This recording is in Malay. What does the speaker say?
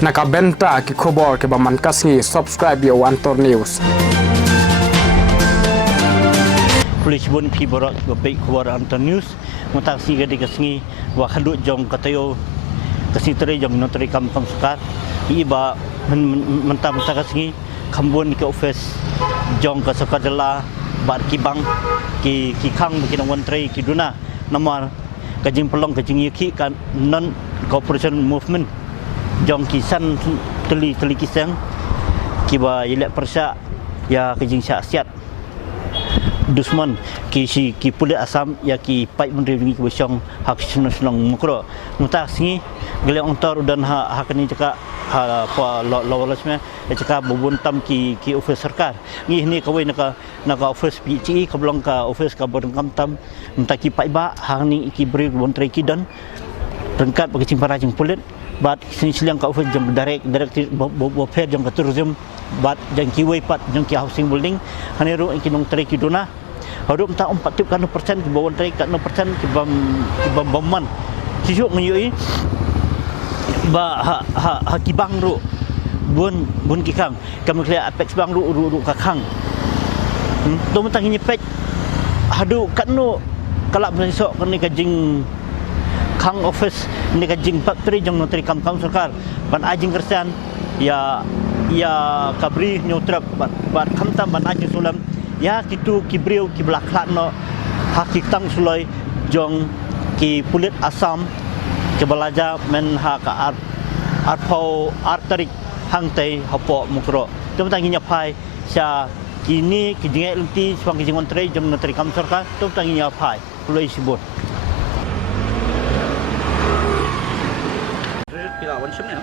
Nakabenta ki khobor ke baman kasngi subscribe yo Antor News. Polis bun ki borak bapik khobor Antor News mutaksi gadi kasngi wa khaduk jong katayo kasi tere jong notari kam sekar iba mentam kasngi khambun ke office jong ka sakadala bar ki bang ki khang ki nong trai ki duna nomor kajing pelong kajing yaki kan non cooperation movement jong kisan teli kisang kiba yelek persa ya kajing siat dusman ki pulit asam ya ki pai menteri ki besong hak senang mukro mutak singi gele ontor dan hak ni caka pa lawalasme caka bubuntam ki office sarkar ni kawai naka office PCI kablong ka office ka bodong tam mutak ki pai ba hang ni ki beri menteri ki dan rengkat bagi cimpara jeng pulit bat sini ka office jeng direct bopet jeng ka tourism bat jeng kiwai pat jeng ki housing building haneru ki nong teri ki dona hadup ta 40% ki bawon teri ka 0% ki bam baman sisuk ngiyui ba ha ki bang ru bun ki kang kami klia apex bang ru ka kang to mentang ni pek hadu kanu kalak besok ni kajing kang office ni kajing factory jong notri kam sarkar ban ajing kersan ya kabri nyotrap ban khamtam ban ajing sulam ya kitu kibriu ki belaklat no hakitang suloi jong ki pulit asam ke balaja men ha ka arpau artarik hangtai hapo mukro tu tang nya pai sya kini kijingai lenti swang kijingon tre jong notri kam sarkar tu tang nya pai puloi sibut Pila wan sim ni.